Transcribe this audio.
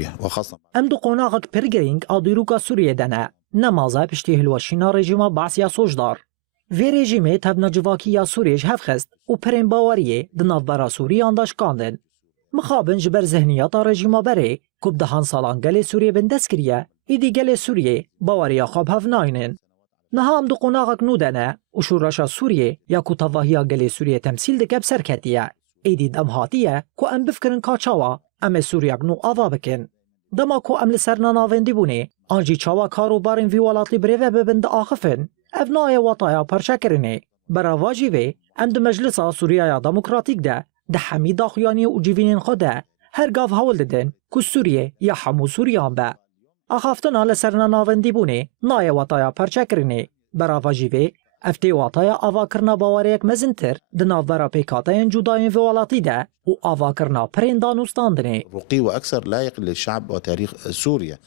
وخاصة ام دو قوناغك پرگرینگ آدیروکا سوریه دنه نمازه پشتی هلوشینا رژیما باسیا سوجدار. وی رژیمه تبنا جواکی یا سوریج هفخست و پرین باوریه دنافبرا سوریه انداش کاندن. مخابن جبر ذهنیات رژیما بره کب دهان سالان گل سوریه بندست کریه ایدی گل سوریه باوریا خواب هفناینن. نها ام دو قوناغک نودنه و شوراشا سوریه یا کتاواهیا گل سوریه تمثیل دکب سرکتیه. ایدی دم هاتیه که ام بفکرن کاچاوا ام سوریه نو آوا بکن. دما کو ام لسرنا ناوندی بونه آنجی چاوا کارو بارن وی ولاتلی بریوه ببند آخفن افنای وطایا پرچه کرنه برا واجیوه ام دو مجلسا سوریه دموکراتیک ده حمی داخیانی و جیوینین خوده هر گاف هول ددن که سوریه یا حمو سوریان به آخافتنا لسرنا ناوندی بونه نای وطایا پرچه کرنه برا واجیوه افتی وطایا آوا کرنا باوریک مزنتر دناف برا پیکاتین جوداین وی ولاتی ده و آوا کرنا پرین دانوستاندنه رقي وأكثر لايق للشعب وتاريخ سوريا.